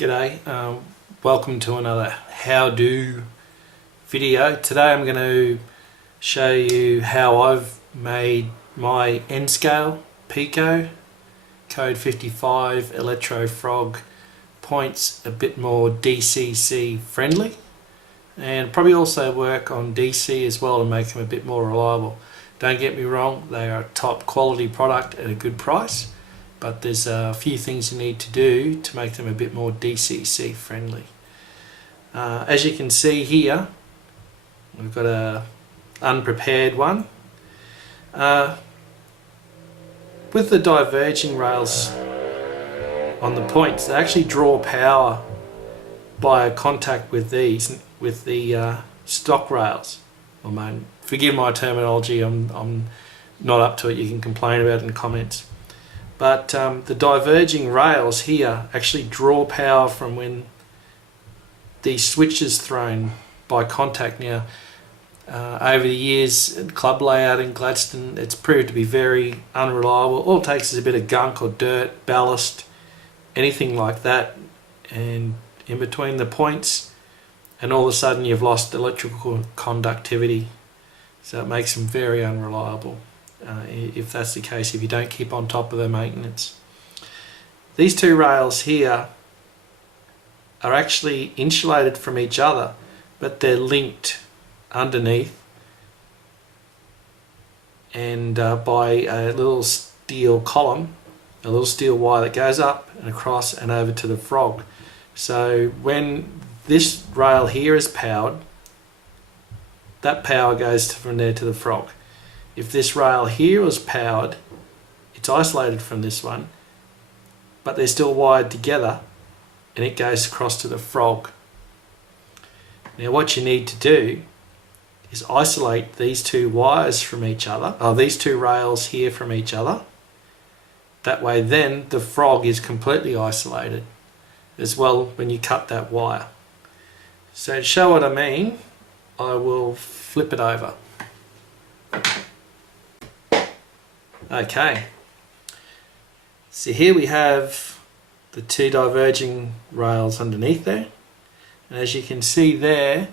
G'day, welcome to another how-do video. Today I'm going to show you how I've made my N scale Peco code 55 Electrofrog points a bit more DCC friendly, and probably also work on DC as well to make them a bit more reliable. Don't get me wrong, they are a top quality product at a good price, but there's a few things you need to do to make them a bit more DCC friendly. As you can see here, we've got a unprepared one. With the diverging rails on the points, they actually draw power by contact with these, with the stock rails. Forgive my terminology, I'm not up to it, you can complain about it in comments. But the diverging rails here actually draw power from when the switch is thrown by contact. Now, over the years, club layout in Gladstone, it's proved to be very unreliable. All it takes is a bit of gunk or dirt, ballast, anything like that, and in between the points, and all of a sudden you've lost electrical conductivity. So it makes them very unreliable. If that's the case, if you don't keep on top of the maintenance. These two rails here are actually insulated from each other, but they're linked underneath and by a little steel column, a little steel wire that goes up and across and over to the frog. So when this rail here is powered, that power goes from there to the frog. If this rail here was powered, it's isolated from this one, but they're still wired together, and it goes across to the frog. Now what you need to do is isolate these two wires from each other, these two rails here from each other. That way then the frog is completely isolated as well when you cut that wire. So to show what I mean, I will flip it over. Okay, so here we have the two diverging rails underneath there, and as you can see there's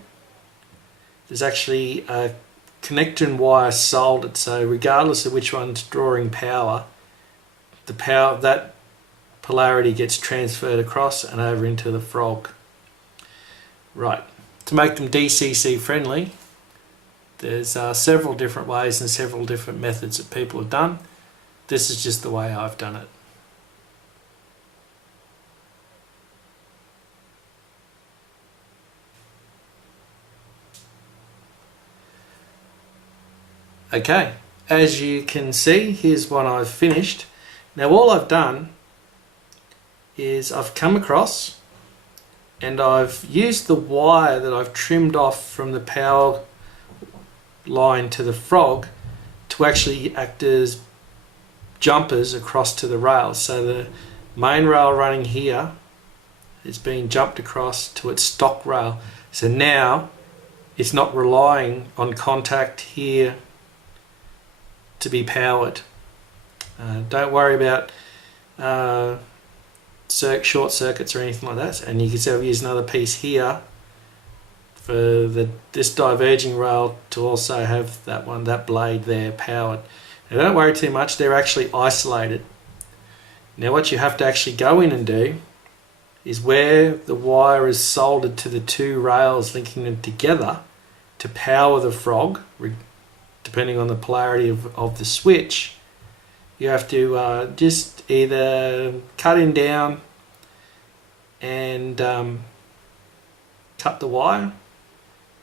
actually a connecting wire soldered, so regardless of which one's drawing power, that polarity gets transferred across and over into the frog. Right, to make them DCC friendly, there's several different ways and several different methods that people have done. This is just the way I've done it. Okay, as you can see, here's one I've finished. Now all I've done is I've come across and I've used the wire that I've trimmed off from the power line to the frog to actually act as jumpers across to the rails. So the main rail running here is being jumped across to its stock rail. So now it's not relying on contact here to be powered. Don't worry about short circuits or anything like that. And you can see I've used another piece here for this diverging rail to also have that blade there powered. Now don't worry too much, they're actually isolated. Now what you have to actually go in and do is where the wire is soldered to the two rails linking them together to power the frog, depending on the polarity of the switch, you have to just either cut him down and cut the wire,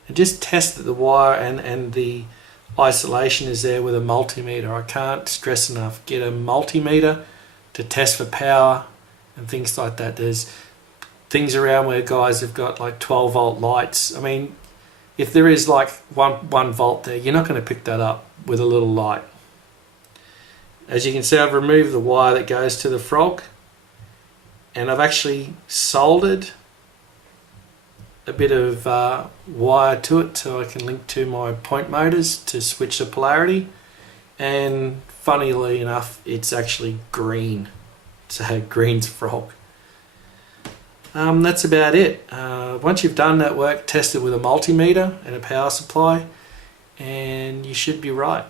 and just test that the wire and the isolation is there with a multimeter. I can't stress enough, get a multimeter to test for power and things like that. There's things around where guys have got like 12 volt lights. I mean, if there is like one volt there, you're not going to pick that up with a little light. As you can see, I've removed the wire that goes to the frog, and I've actually soldered a bit of wire to it so I can link to my point motors to switch the polarity, and funnily enough it's actually green, so green's frog. That's about it. Once you've done that work, test it with a multimeter and a power supply, and you should be right.